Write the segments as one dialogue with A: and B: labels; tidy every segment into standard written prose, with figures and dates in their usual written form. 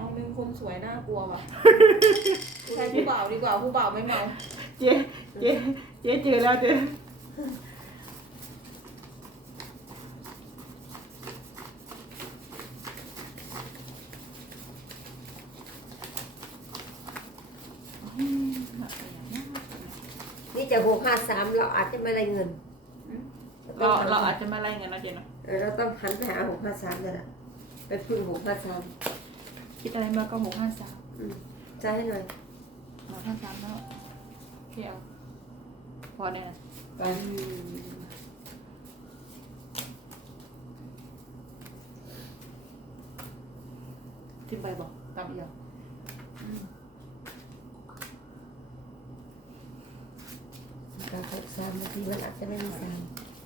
A: นึงคนสวยน่ากลัวว่ะใช่ผู้บ่าวดีกว่าผู้บ่าวไม่เมา
B: เจ๊เจ๊เจ๊เจอแล้วเจ๊
C: นี่จะ653เราอาจจะไม่ได้เงิน
B: เราอาจจะมาไล่เงินนะเจ๊เนาะ
C: เราต้องหันไปหา653นั่นแหละไปพึ่ง653
B: คิดอะไรมาก็653
C: จ่ายให้หน่อย
B: 653แล้วเที่ยวพอเนี่ย
C: ไป
B: ทิ้งไปบอกตามอีกอย่าง
C: การ63บางทีมันอาจจะไม่มี3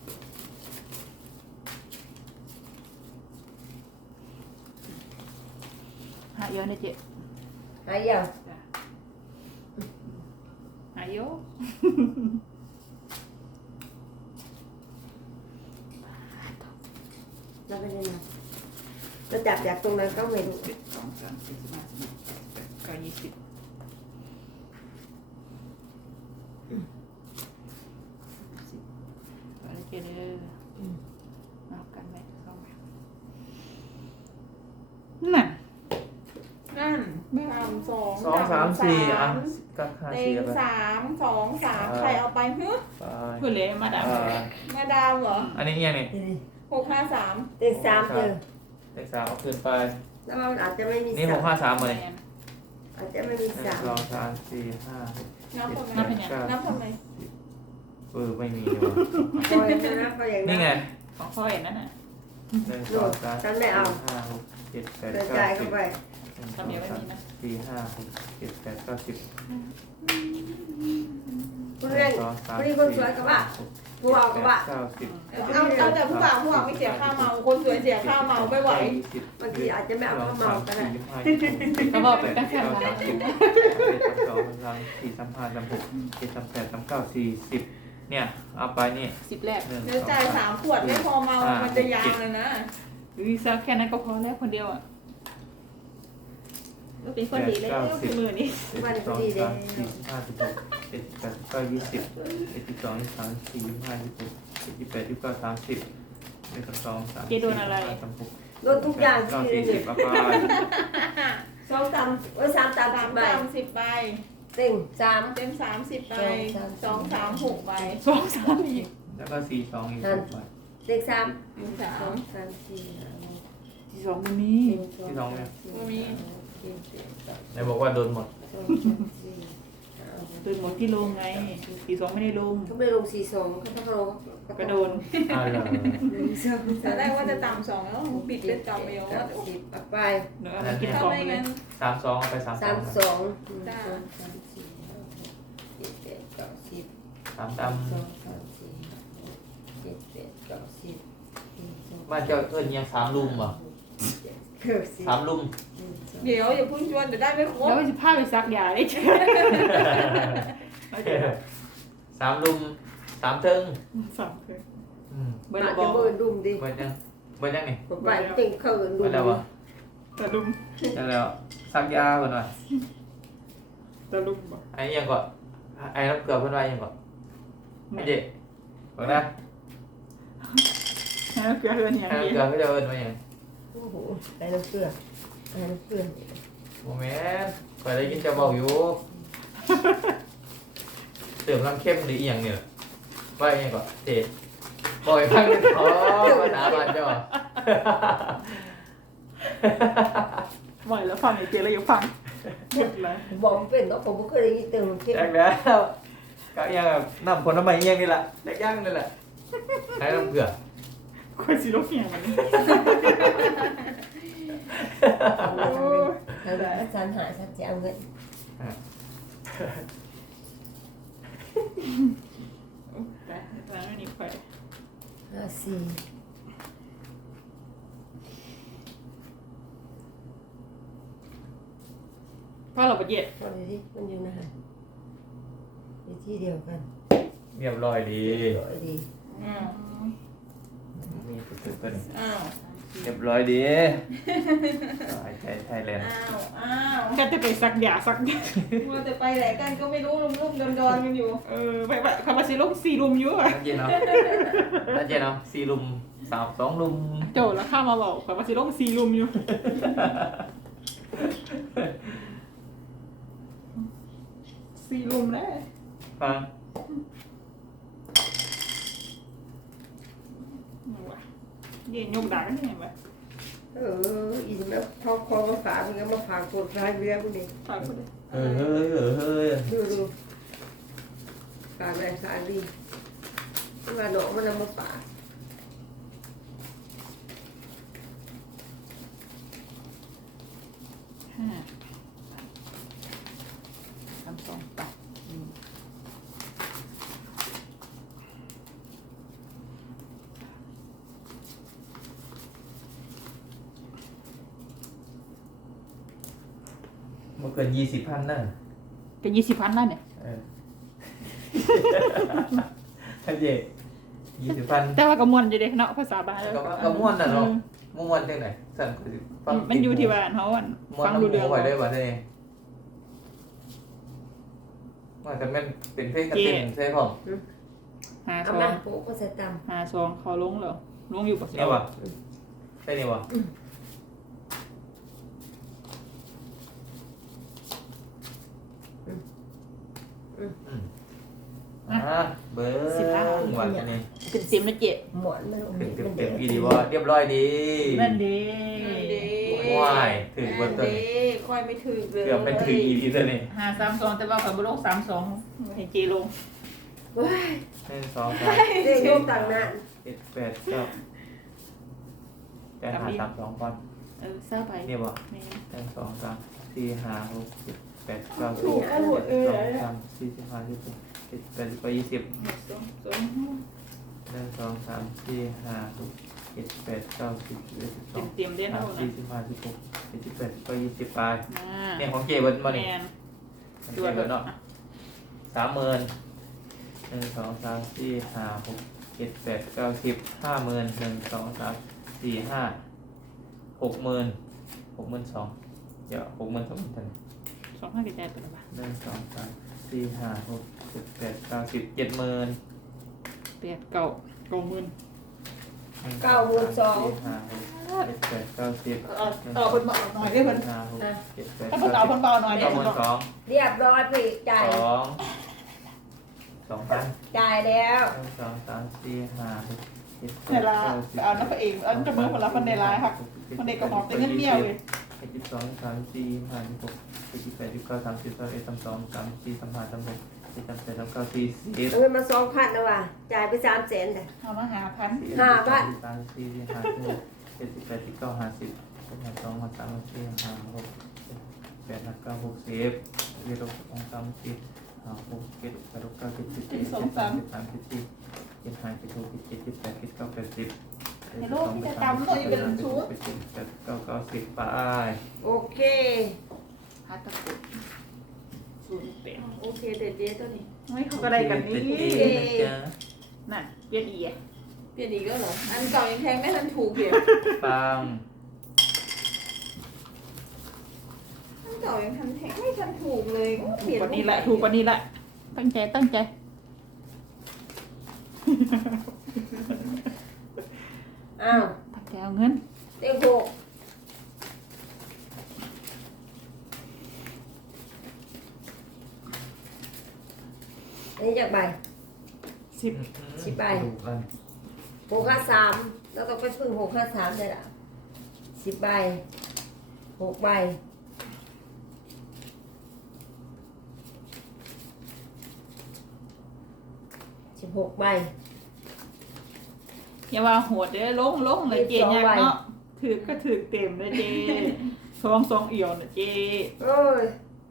B: หาเยอะนะเจ๊
C: หายยัง
B: หาเยอะ
C: เราไม่ได้นะเราจับจากตรงนั้นก็ไม่รู้
B: 1 2 3 4 5 6 7 8 9 20อะไรเจ๊เด้อเอากันไหมเข้ามาน่ะ
A: นั่นสอง
D: สองสามสี่อ่ะกับห้า
A: เต็
D: สี่
A: ง
D: ไป
A: 3 2 3ใครเอาไปฮึ
D: ไป
B: พูดเลยมาดาม
A: มาดาวเหรอ
D: อันนี้เอียงนี่
A: 653
C: เต็ง3เจอ
D: เลขสามเอาคืนไป
C: แล้วมันอาจจะไม่มี
D: นี่653เลย
C: อาจจะไม่มี
D: 1
C: 3
D: 2 3 4 5
A: นับทำไม
B: นับเป็นไง
A: นับทำไม
D: ไม่มีดีกว่า
C: คอยนะก็อย่าง
D: นี่ไง
B: ของพ่อเห็นนั่นน่ะ
D: 1 2 3 4 5 6 7 8
C: กระจายเข้า
D: 9
C: ไป
D: 10 1 2 3 4 5 6 7 8 9 10
C: คุณเรียนคุณนี่คนสวยกับว่าผู้เอากับว่า
A: เอาแต่ผู้บ่าวไม่เสียค่าเมาคนสวยเสียค่าเมาไม่ไหว
C: บางทีอาจจะไม่เอาเข้ามาก็ได้
B: เขาบอกเป็นตั้งแต่
D: 9
B: ละ
D: 30 2 3 4 3 5 3 6 7 3 8 3 9 40เนี่ยเอาไปนี่
B: 10แรก
D: 1
A: เดี๋ยวจ่าย3 ขวดไม่พอเมามันจะยาวเลยนะ
B: วีซ่าแค่นั้นก็พอแล้วคนเดียวอ่ะก็เป็นคนดีเลยมือนี้
C: วันพอดีเลย
D: 4 5 16 7 8 9 20 1 2 3 4 5 26 27 28 29 30 1 2 3 4
C: ลดทุกอย่างที่
D: 40
C: หนึ่ง
D: เอาไป
C: 2 ตำ3 ตำ
A: 3
C: ใบ
A: 30 ใบ
C: เต็ง3
A: เต็ม30 ใบ2 3 6 ใบ
B: 2 3อีก
D: แล้วก็4 2อีก6ใบ
C: เต็ง3
A: 1 3
C: 2 3 4
B: ที่2มันนี้
D: ที่น้องเนี่ย ไหนบอกว่าโดนหมด
B: ตื่นหมดที่ลงไงที่2ไม่ได้ลง
C: เขาไม่ลง42เขาต้องลง
B: กระโดน
D: อ่าเหรอ
A: ตอนแรกว่าจะต่ำ2แล้วปิดเล่นต่ำไปแล้วว่า
C: 10ไป
B: เดี๋ยวเอากิน
A: ถ้า
B: ของ
A: ไม่
B: เล
A: งั้
B: ย
A: น
D: 32เอาไป32
C: 32
A: จ้า
D: สามด
C: 3
D: บ้านเจ้าเอิ้นยัง3ลุมบ่3ลุม
A: เดี๋ยวอย่าพึ่งชวนเดี๋ยวได้ไม่ครบ
B: แล้วจะพาไปซักยาได้เจ๊
D: 3ลุม3เทิง
B: 3คือ
D: อืม
B: เบอร์
C: อาจ
B: บ
C: จะ
B: อ
C: เบิร์ดุมดิ
D: เบิดยังเบิดยังนี่
C: ผมไปเต็งเขาดุ
D: เบิด
C: ม
D: แล้วบ่
B: ตะลุม
D: ได้แล้วซักยาเพิ่นว่า
B: ตะลุมบ่
D: ไอ้ยังก็ไอ้น้ำเกลือเพิ่นว่ายังก็ไอ้เจ๊เบิ่งนะ
B: แล้วเกลือเฮือนอย่าง
D: ไอ้
B: นี้
D: น้ำเกลือเขาจะเอิ้นว่าหยัง
C: โอ้โหไอ้น้ำเกลือไอ้น้ำเกลือ
D: บ่แม่นข่อยได้ยินเจ้าเว้าอยู่เติมน้ำเข้มหรืออีหยังเนี่ยว่าอีหยังก็เจ๊บ่อยฟังกันอ๋อภาษาบ้านเจ้า
B: บ่อยแล้วฟังไอ้เจ๊แล้วอย่าฟังหยุดเลย
C: บอกมันเป็นก็ผมก็เคยได้ยินเติมเข้ม
D: แรกแล้วก็ยังแบบน้ำผลไม้เงี้ยนี่แหละแรกย่างนี่แหละใช้น้ำเกลือ
B: คนสิโลกอย่างนี้
C: แล้วอาจารย์หาฉันจะเอาเงิน
B: แต่ตอนนี้ไป
C: 54
B: เพราะเราประเย็ด
C: ตอนนี้มันอยู่ไหนอยู่ที่เดียวกัน
D: เรียบร้อยดี
C: ร้อยดี
A: อ้าว
D: มีตึกๆกัน
A: อ้าว
B: 4
D: เรียบร้อยดีไทยแลนด์
A: อ้าว
B: ก็จะไปสักยาสัก
A: มัวแต่ไปไหนกันก็ไม่รู้ลุ่มๆดอนๆกันอยู่
B: ไปคำว่าสิลง4ลุมอยู่อ่ะ
D: นั่นเจนเนาะนั่นเจนเนาะ4 ลุม2 ลุม
B: โจแล้วข้ามาบอกคำว่าสิลง4ลุมอยู่4ลุมแน่
D: ฟัง
B: เย็นยกดักนี่ไงวะ
C: อีสิแม่พอคอมาฝากมันก็มาฝากกดรายเรือพวกนี้
B: ฝากคนเดียว
D: เฮ้ย
C: ดูฝากได้ฝากดีว่าหนอมันเอามาฝาก
B: 5 3 2ตัด
D: มันเกิน20,000น่ะ
B: เป็น20,000แล้วเนี่ย
D: ท่านเจ20,000
B: แต่ว่าก็ม่วนอยู่เด้เนาะภาษาบ้าน
D: ก็ม่วนน่ะเนาะม่วนจังไหนสั่นก็สิฟัง
B: มันอยู่ที่ว่าเฮาอัน
D: ม่วน
B: ฟังรู้เรื่อง
D: ไว้ได้บ่ได้ว่าแต่มันเป็นเพลงกระเต้นใช่ป่ะ
C: เอามาโป๊ะก็ใส่ต
B: 52เขาลงแล้วลงอยู่ปัก
D: เนี่ยป่ะใช่เนี่ยป่ะเบอร์หวานกันนี่
B: เป็นซิมนะเจ๊
C: ำหมอนมันลง
D: ถึง
C: มัน
D: เต็
C: เด็
D: ม
C: ด
D: อีดีว่าเรียบร้อยดี
B: นั่นดี
D: ว้ายถึงบนต้น
A: ค่อยไม่ถึงเลย
D: เกือบเป็นถึงอีดีตัวนี้
B: 532แต่ว่าเขาบ่ลง32ให้เจลง
C: ว้าย
D: 1 2 3
C: เด็กโยมต่างนั้น
D: 7 8 9จะหา32ก่อน
B: เสื้อไป
D: เนี่ยป่ะ
B: นี่
D: 1 2 3 4 5 6 7 8 9 10
C: ถูกอันหมด
D: 1 2 3 4 5 6 7 8 9 20 1 2 3 4 5 6 7 8 9 10 11
B: เตรียมเด่น
D: 12
B: เท่า
D: 13
B: นั้น
D: 14 15 16 17 18 20ไปเนี่ย
B: อ่า
D: ของเก๋เบิร์ดมา
B: แม
D: เนี่ย
B: น
D: ของเก๋เบิร์ดเนาะ30,000 1 2 3 4 5 6 7 8 9 10 50,000 1 2 3 4 5 60,000 62,000เดี๋ยว60,000 2,000
B: 2,000กี่ใจเป็นบ่
D: 1 2 3 4 5 6 7 8 9 10 70,000
B: 8 9 90,000
C: เก้าหมื่นสอง
D: 7 8 9 10
B: เอาเพิ่นบ่หน่อยเด้อเพิ่น
D: 5 6 7 8
B: ถ้าเพิ่นเอาเพิ่นบ่หน่อยเด้อ
C: เรียบร้อยพี่จ่าย
D: 2,000
C: จ่ายแล้ว
D: 1 2 3 4 5 6 7
B: เวลาเอาน้ำไปเองอันจะมือคนละคนในลายครับคนเด็กก็หอบแต่เงินเมียวเลย
D: 12 13 14 15 16 17 18 19 20 21 22 23 24 25 26 27 28 29 30
C: เอาเงินมา2,000นะว่ะจ่ายไป300,000แต่
B: เอามาหาพัน
D: 3 4 5 6 7 8 9 50 52 53 54 55 56 8 9 60 7 6 3 4 5 6 7 8 9 10 11 12 13 14 15 16 17 18 19 20 90ไป
C: โอเค
B: หาตะกุด08
A: โอเคเด็ดเจ๊ตัวนี้
B: ไม่เขาก็ได้กันนี่
D: จ้ะ
B: น่ะเปลี่ยนอีก
A: เปลี่ยนอีกแล้วเหรออันเก่ายังแทงไม่ทันถูกเดี๋ยว
D: ฟัง
A: อันเก่ายังทันแทงไม่ทันถูกเลยเป
B: ถู
A: ลี่
B: ก
A: ยน
B: กว่านี้แหละถูกกว่านี้แหละตั้งใจตั้งใจ
C: อ้าว
B: ตั้งใจเอาเงิน
C: เต็งหกอันนี้จากใบ
B: 10
C: 10ใบ
D: ดูกัน
C: 653แล้วต้องไปพึ่ง653ได้ละ10ใบ6ใบ16ใบ
B: อย่าว่าโหดเด้อลงเลยเจยากเนาะถือก็ถือเต็มเลยเจ2 เอี่ยวน่ะเจ
C: โอ้ย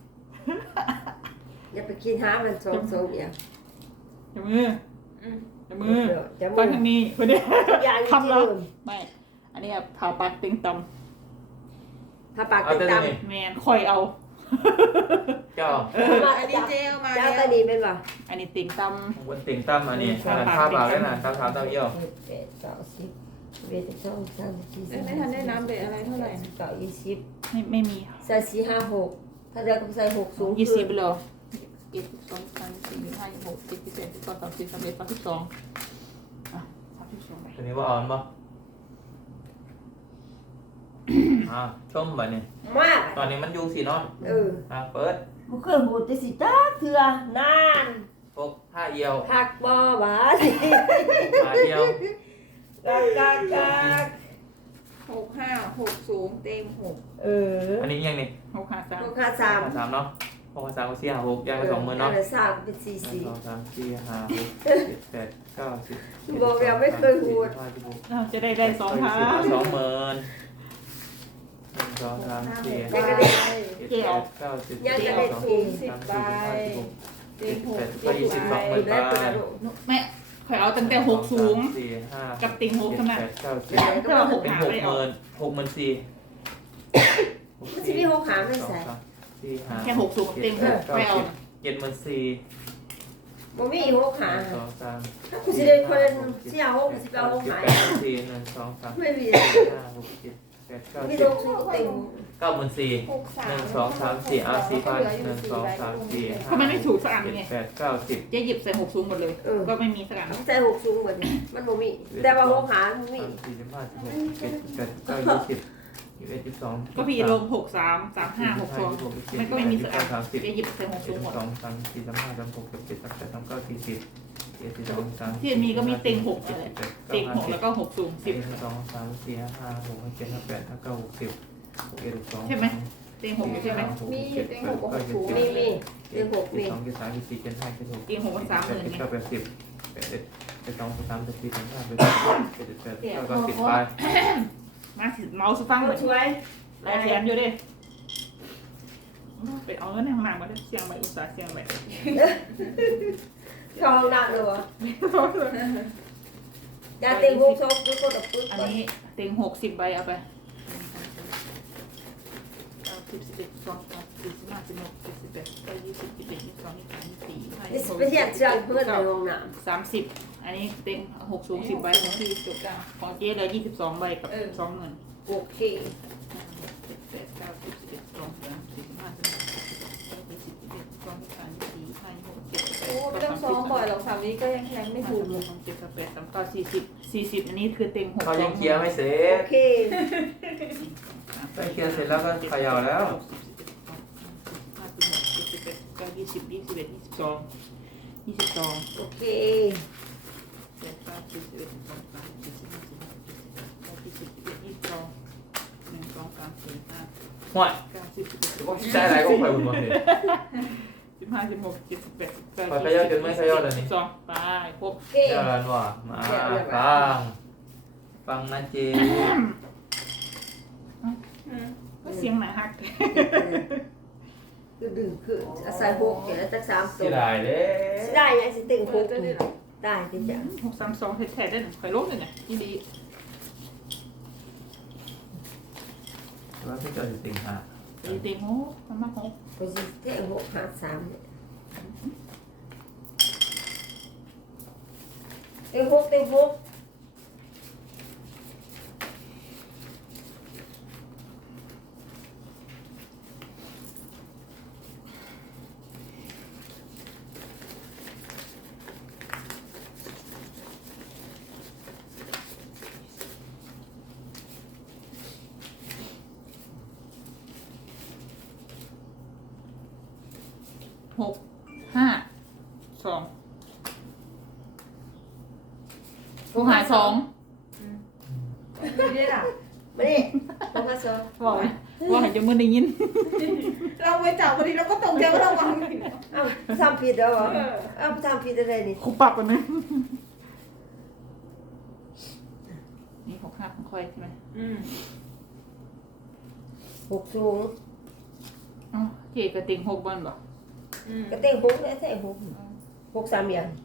C: อย่าไปกินหามัน2อย่าง
B: อย่ามือ
A: อืม
B: อย่ามือ
C: จะ
B: ฟั
C: มื
B: ง
C: อ
B: ทางนี้คนเดียว
C: ทุกอย่างที่
B: คำเรา
C: ลืม
B: ไม่อันนี้ผ่าปากติงต
C: ถ้าปาก
D: เอา
C: เป็น
D: แต่
C: ต
D: นี่
B: ำแมนคอยเอา
D: เจ้า
A: อันนี้เจ๊เอามา
C: เจ้า
A: แล้ว
C: ตาดีเป็นป่ะ
B: อันนี้ติงต
D: บนติ่งตั้มอันนี้อันนั้นภาพเปล่าได้นะตั้มเท้าตั้มเยี่ยว
C: 8 9 10 เวทสองสามสี่
A: ไม่ทันได้น้ำเด็ดอะไรเท่าไหร่นะ
C: เก้า20
B: ไม่มี
C: ใส่4 5 6ถ้าเดือก็ใส่6สูง
B: ยี่
C: ขึ้
B: สิบ
C: น
B: ไปเลยเอ็ดสองสามสี่ห้าหกเจ็ดแปดเก้า30 31 32อ่ะ32ไป
D: ตัวนี้ว่าอ่อนปะชมบ่เนี่ย
C: มาก
D: ตอนนี้มันอยู่สีนอน เปิด
C: บ่เคยหูจะสิจ้าเถื่อนาน
D: พกผ้าเอียว
C: คักบ่หวา
D: ผ้าเอียว
C: กัก
A: 6560เต็ม6
D: อันนี้ยังนี่
B: 653
C: ลูกค้า3
D: 3เนาะ6 3 6 4 5 6ยังไป20,000เนาะ
C: สามเป็น4
D: 1 2 3 4 5 6 7 8 9 10
C: บอกแล้วไม่เคยพูด
B: เราจะได้2,000
D: 20,000 1 2 3 4
C: ยัง
D: 5
C: ก็ได้
D: 7 8 9 10
C: ยังก็ได้
D: 12
C: ที
A: 10ใบเต็ม6
D: ก็22ใบ
C: แล้วคนละลูก
B: แม่ข่อยเอาตั้งแต่6สูง
D: 4 5
B: กับติ่ง6เท่านั้น
D: 7 8 9 10
B: ถ้าเรา6
D: เป็น
B: หาไม่เอา
D: 60,000
C: มันสิมี6หาไม่ใส่
B: แค่6สูงเต็ม6ไม่เอานะ
D: 74,000
C: บ่มี6หา
D: 2 3
C: ถ้ากูสิได้คนสิเอา6สิเอา6หา
D: 4 1 2 3
C: ไม่มี
D: 5 6 7 8 9
C: มี
D: 10
C: ลูกสูงเต็ม
D: 94,000 1 2 3 4 4,000 1 2 3 4
B: เพราะมันไม่ถูกสักอันไง
D: 7 8 9 10
B: จะหยิบใส่6สูงหมดเลย ก็ไม่มีสักอัน
C: ใส่6สูงเหมือนมันบ่มีแต่ว่า6หามันมี
D: 3 4 5 16 17 18 19 20 21 22
B: ก็พี่ลง63 35 62มันก็ไม่มีสักอันจะหยิบใส่6สูงหมด
D: 2 3 4 3 5 3 6 7 8 3 9 40 72 3
B: ที่มีก็มีเต็ง6เลยเต็ง6แล้วก็6สูง
D: 1 2 3 4 5 6 7 8 9 60 61 62
B: ใช่ไหมเต็ง6ใช่ไหม
A: มีเต็ง6กับ6สูง
C: มีเต็ม6มี
D: 2 3 4 7 5 7 6
B: เต็ง6มัน30,000ไง
D: 9 80 81 2 3 4 5 7 8 9 10ไป
B: มาสิเมาส์ฟังเลย
C: ช่วย
B: ลายแขนอยู่ดิไปเอาเงินในห้องน้ำมาได้เสียงไปอุตส่าห์เสียงไป
C: เข้าห้องน้ำเลยวะยาเต็ม6ซองปุ๊บก็ตบปุ๊บ
B: อันนี้เต็ง60ใบเอาไป10 11 12 13 14 15 16 17 18 20 21 22 23 24
C: นี่ไปเทียบเชือกเพื่อนในห้องน้
B: 30อันนี้เต็ง6สูง10ใบของที่จบแล้วของเจ๊เลย22ใบกับ2เงิน
C: ำโอเค
B: 7 8 9 10 11 12 13 14 15
A: โอ้ไม่ต้องซ้อมบ่อยหรอก3นี้ก็ยังแทงไม่ถูกเลย
B: 40อันนี้คือเต็ง6
D: เขายังเคลียร์ไม่เสร็
C: โอ
D: จ
C: เค
D: ไปเคลียร์เสร็จแล้วก็เขย่าแล้ว
C: โอเค
D: ห่วยใช่อะไรก็ไปบุญมาเลย
B: 15 16 17 18
D: ไปเขย่าจนไม่เขย่าเลยนี่
B: 12ไปครบ
C: โอเค
D: เดี๋ยวรันว่ามาฟังนะเจ
B: ก็เสียงหนาหัก
C: คือดึงคืออาศัย6เดี๋ยวจะ3ตั
D: เสี
C: วย
D: ดายเลย
C: สิได้ยังสิตึง
A: เปิดจะได้หรอ
C: 6ได้ที่จะ
B: 632แท้ๆได้หนึ่งข่อยลบเลยเนี่ยนี่ดี
D: ว่าพี่เจ้าจะติงหา
B: ดีเต็งโหมันมากโห
C: ก็สิแท่ง6หา3เนี่ยเต็ง6เต็ง6
B: 6 5 2 6หา2
A: ไม่ได้หรอ
C: มาดิ6หา2
B: บอกว่าจะมือได้ยิน
A: เราไปจับพอดีเราก็ตกใจว่าเราวาง
C: เอ้าทำผิดแล้วเหรอเอ้าทำผิดอะไรนี่
B: คุปรับกันไหมนี่6 5ของค่อยใช่ไหม
C: 6สูง
B: อ๋อเจ๊กระติง6บ้านบ่
C: ก็เต็ง6เนี่ยแท่ง6 6 3อย่าง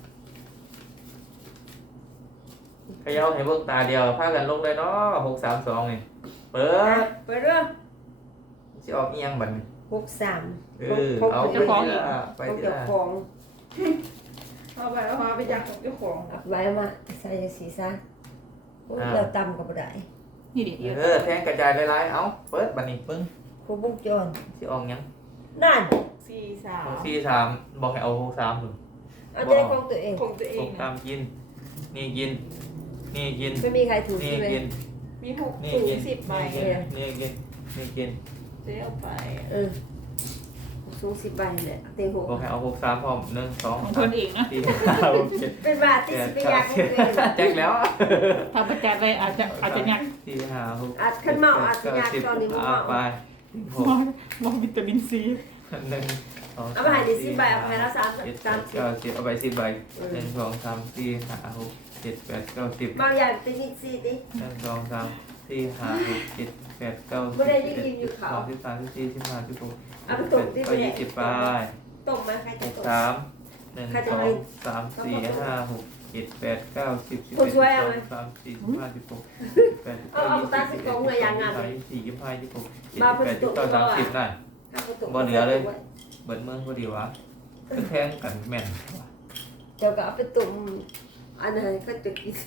D: เขย่าให้เบิกตาเดียวพากันลงเลยเนาะ632นี่เปิด
C: เปิดเรื่อง
D: สิออกเอียงบัดนี้
C: 63
D: เอาไปทีละไป
C: ของ
D: ที
C: เจ้า
D: ละ
C: ของ
A: เอาไปเอามาไปอยากของเจ้าของ
C: เอาไว้มาใส่สีซะโอ้ยเราต่ำกับบ่ได้
B: นี่ดิเอียว
D: แทงกระจายหลายๆเอาเปิดบัดนี้ปึ้ง
C: ผู้บุกโจร
D: สิออกหยัง
C: นั่น
A: 4
D: หก
A: 3
D: สี่สามบอกให้เอาหกสามหนึ่ง
C: เอาใจของตัวเอง
A: ของตัวเอ
D: ห
A: ง
D: กตามกิน นี่กิน นี่กิน
C: ไม่มีใครถูก
D: นี่
C: ใช่ไหม
D: กิน
A: มี6
D: นี่
A: สู
D: กิน
A: ง10ใบ
D: นี่กินนี่กิน
A: เจ๊เอาไป
C: เออสูง10ใบแหละเต็งหก
D: บอกให้เอาหกสามพร้อมหนึ่งสอง
B: ของ
D: สา
B: เพิ่
D: ม
B: นเองนะ
D: สี่ห้าหกเจ็ด
C: เป็นบาท
D: แป
C: ที่
D: ด
C: สิไป
D: เก้าย
C: าก
D: สิบ
C: ของตัวเอง
D: แจ็คแล้ว
B: ทำประจัดเลยอาจจะยัก
D: สี่ห้าหก
C: อาจขึ้นเมาอาจจะยากตอนนี้มึง
D: เอา
C: เมา
D: ไปหก
B: มองวิตามินซี
D: หนึ่งสอง
C: เอาไปให้ดิ10ใบเอาไปละ3
D: เจ็ดแปด
C: 30
D: เก้าสิบเอาไปสิบใบหนึ่งสองสามสี่ห้าหกเจ็ดแปดเก้าสิบ
C: เมาอย่างเป็นนิดสิติ
D: หนึ่งสองสามสี่ห้าหกเจ็ดแปดเก้าสิบ
C: ไม่ได้ยิ่งกินอยู่เขา
D: สองสิบสามสิบสี่สิบห้าสิบหก
C: เอาไปตุ่มที่
D: ก็
C: ไป
D: ยี่สิบไป
C: ต้มมาใคร
D: ห
C: จะ
D: ก
C: ต้ม
D: สามหนึ่งสองสามสี่ห้าหกเจ็ดแปดเก้าสิบสิบ
C: คน
D: เอ็ด
C: ช่วย
D: ส
C: เอา
D: อง
C: ไหม
D: สามสี่สิบห้าสิบหกแปด
C: เอาเอาตาสิบสองเลยอย่างนั้น
D: ยี่สิบสี่ยี่สิบห้ายี่สิบหกเจ็ด
C: มา
D: แปด
C: เพิ่
D: ยี่
C: ง
D: สิบ
C: ตุ่ม
D: เก้าสามสิบได้
C: เอาไปตุ่ม
D: บ่เหลือเลย เบิดเมืองพอดีวะก็แทงกันแม่นว่ะ
C: เดี๋ยวก็เอาไปตุ่มอันนั้นก็จะกิน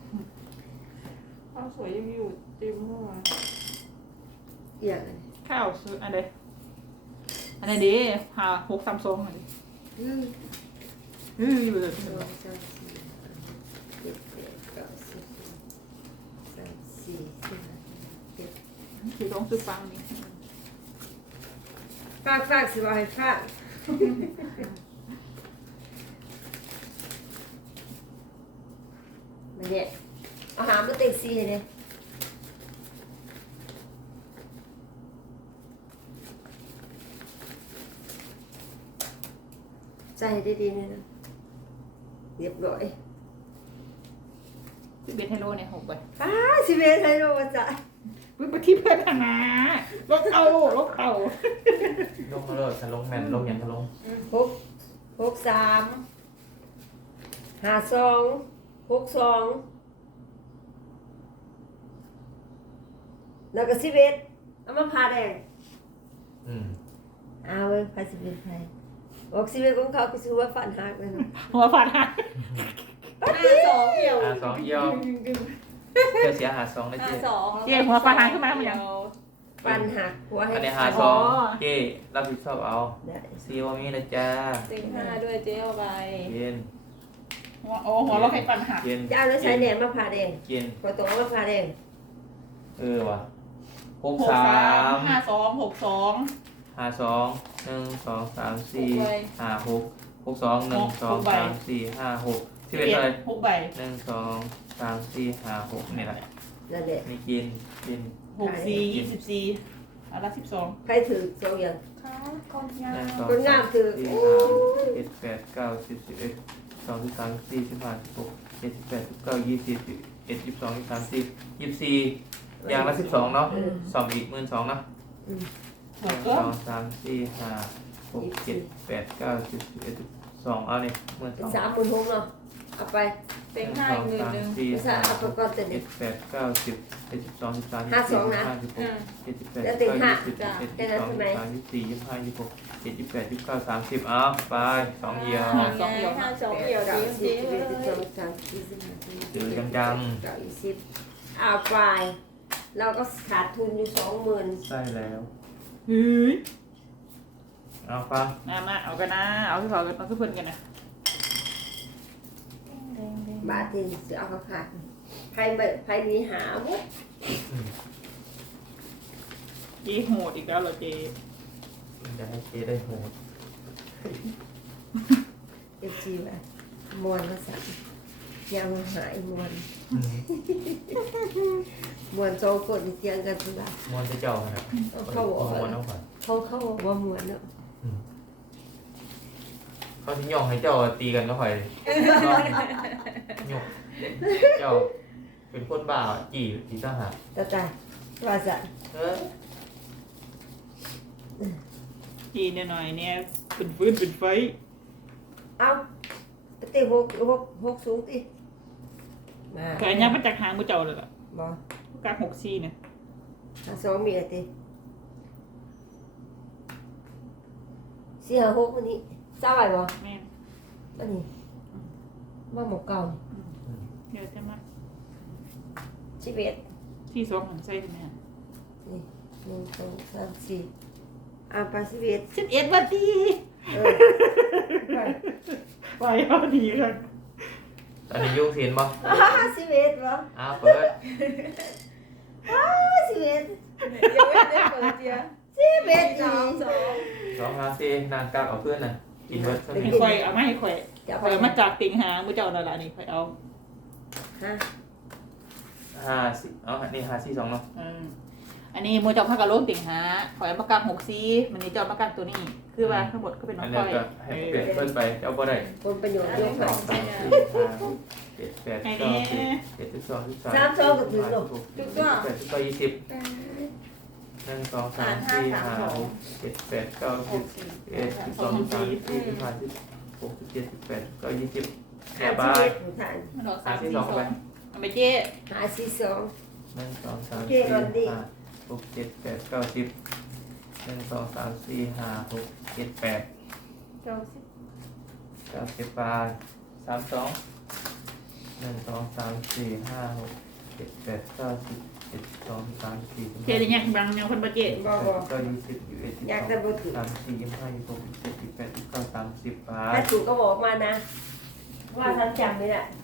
A: ข้าวสวยยังอยู่เต็มหัว
C: อย่าง
B: ข้าวซื้ออันใดอันไหนดีหา632อันนี้
C: อืม
B: อยู่เลย
C: 1 2 3 4 5 6 7 8 9 10 3 4 5
B: คือต้องซื้อฟังนี่
C: ฝากสิว่าให้ฝากมาเนี่ยเอาหามาเต็ง4ให้เนี่ยใจดีๆเนี่ยนะเรียบร้อย
B: 11ไฮโลเนี่ย6ใบ
C: สิเมไทยโรมาจ่าย
B: ปึ๊บไปที่เพิ่นหาลบเอา
D: ลงมาเลยถ้าลงแม่นลงอย่างถ้าลง
C: 6 3 5 2 6 2แล้วก็11เอามาพาแดง
D: อืม
C: เอาเว้ยพา11ไทยบอก11ของเขาก็ซื้อว่าฝันหักเลยเนาะ
B: หัวฟันหา
A: 52เอี่ยว
D: หาสองเอี่ยวเจ้าเสียหาสองนะเจ๊
A: 52
B: เจ๊หัวฟันหาขึ้นมาหรือยัง
C: ฝันหักหัวให้
D: อันนี้หาสองเจ๊รับผิดชอบเอา
C: ได้
D: ซีว่ามีนะจ๊ะ
A: เต็ง5ด้วยเจ๊เอาไป
D: เย็น
B: หัวเราให้ฟันหา
D: เย็น
C: จะเอาแล้วใช้แหนมมาพาแดง
D: เย็น
C: พอตรงมาพาแดง
D: ว่ะหก
B: 6
D: สาม
B: 3 52 62
D: หาสองหนึ่งสองสามสี่ห้าหกหกสองหนึ่งสองสามสี่ห้าหกที่เป็นอะไร
B: 6ใบ
D: หนึ่งสองสามสี่ห้าหกนี่แหละ
C: นั่นแหละ
D: มีกินกิน
B: 6 4 24อันละ12
C: ใครถือสองอย่าง
A: ค่ะคนงา
D: หนึ่
A: ม
D: งสอง
C: คนงามคือ
D: สี่
C: โอ้
D: ห้าย เจ็ดแปดเก้าสิบสิบเอ็ดสองสิบสามสิบสี่สิบห้าสิบหกเจ็ดสิบแปดสิบเก้ายี่สิบสิบเอ็ดยี่สิบสองยี่สิบสามสิบยี่สิบสี่อย่างละ12เนาะสองอีก12,000นะ
B: หมด
D: 1
B: ก็
D: 2 3 4 5 6 7 8 9 10 11 12เอานี่
C: เป็น
D: 12,000
C: 36,000เนาะเอาไป
A: เต็ง5อีกหมื่นหนึ่ง
C: ไม่ใช่เอาไปก่อนแต่เด็ก
D: 7 8 9 10 11 12 13
C: 52นะ
D: 15 16 17 18
C: แล้วเต็ง
D: 19
C: ห้า
D: 20
C: จ้ะ
D: 21
C: แค่นั้นใช่ไหม
D: 22 23 24 25 26 27 28 29 30เอาไป2เอียว
A: 52เอี่ยว
C: เก้า
A: เจ๊
C: สิบ
A: เจ๊
C: สิบ
A: เล
C: เอ็ดสิบสอย งสามสี่สิบห้าสิบหก
D: ถือจัง
C: เก้าสิบเอาไปเราก็ขาดทุนอยู่20,000
D: ๆใช่แล้ว
B: เฮ้ย
D: เอาฟัง
B: มาเอากันนะเอาที่เขากันเอาที่เพิ่นกันนะ
C: บาทที่จะเอาเขาขาดใครมีหาหมด
B: เจ๊โหดอีกแล้วเหรอเจ๊
D: จะให้เจ๊ได้โหด
C: เอฟซีว่ะมวนมาสั่งยังหายมวนมวนสองคนเตียงกันทุกอย่าง
D: มวนจะเจ้าครับ
C: เขาบอก
D: มวน
C: ว่า
D: เอาก่อน
C: เขาบอกว่ามวนเนาะ
D: เขาทิ้งย่องให้เจ้าตีกันก็ค่อยยกเจ้าเป็นคนบ้ากี่ทหาร
C: ตาตาว่าสั่น
D: เออ
B: เจ๊หน่อยเนี่ยเป็นฟื้นเป็นไฟ
C: เอาไปตีหกสูงตีมา
B: แต่อันยังมาจากหางมือเจ้าเลยล่ะ
C: บ่
B: กลาง64เนี่ย
C: หาสองมีอะไรตีสี่หาหกวันนี้เศร้าไหวบ่
B: แม่น
C: อันนี้มาหมกเก่า
B: เดี๋ยวจะมา
C: 11
B: ที่สองของใส่แม่
C: นี่1 2 3 4ไป11
B: 11วันดี
C: เออไป
B: ไปเอาดีกัน
D: ตอนนี้ยุ่งสินบ่
C: 11บ่
D: เปิด
C: 11
A: ยังไม่ได้เปิดเจีย
C: 11
A: สองสอง
D: สองหาสี่นางกากเอาเพื่อนน่ะกินเบิร์ดใช่ไหม
B: ให้ข่อยเอามาให้ข่อย
C: จะ
B: ข่อยเอามาจากติ่งหามือเจ้านั่นล่ะนี่ข่อยเอา
C: ฮะ
D: ห้าสี่นี่ห้าสี่สองเนาะ
B: อันนี้มือเจ้าพักกะโลงติ่งหาข่อยเอามากาง64มันนี่เจ้ามากักตัวนี้คือว่าทั้งหมดก็เป็นน้
D: อั
B: อน ง
D: นี้
B: ข่อย
D: ก็ให้เปลี่ยนเพิ่นไปเจ้าบ่ได้
C: ผลประโยชน์
D: ห
C: เย
D: นึ่
C: อะ
D: ง
C: ไป
D: สองสามสี่ห้าหกเจ็ดแปดเก้าสิบเจ็ดสิบสองสิบสาม
C: สามสองก็ถึงหรอก
D: สิบแปดสิบเก้ายี่สิบหนึ่งสองสามสี่ห้าหกเจ็ดแปดเก้าสิบเอ็ดสิบสองสิบสามสิบสี่สิบห้าสิบหกสิบเจ็ดสิบแปดเก้ายี่สิบแอบบ้า
C: หนูทาน
B: มันออก
D: หาที่สองไป
B: เอาไปเจ๊
C: 52
D: หนึ่งสองสาม
C: โอเค
D: สี่
C: ก่อนดิ
D: ห้าหกเจ็ดแปดเก้าสิบหนึ่งสองสามสี่ห้าหกเจ็ดแปด
A: เก้าสิบ
D: เก้าสิบบาทสามสองหนึ่งสองสามสี่ห้าหกเจ็ดแปดเก้าสิบเจ็ดสองสามสี่
B: เจ๊ได้ยังบางยังคนบ่เจ๊
C: บ่บ่
D: เก้ายี่สิบยี่สิบเอ็ดยี่
C: อยาก
D: สิ
C: จะ
D: บ
C: บ่ถือ
D: สามสี่ยี่สิบห้ายี่สิบหกยี่สิบเจ็ดยี่สิบแปดยี่สิบเก้า30 บา
C: ถ้า
D: ท
C: ถูกก็บอกมานะ ว่าฉันจำไม่ได้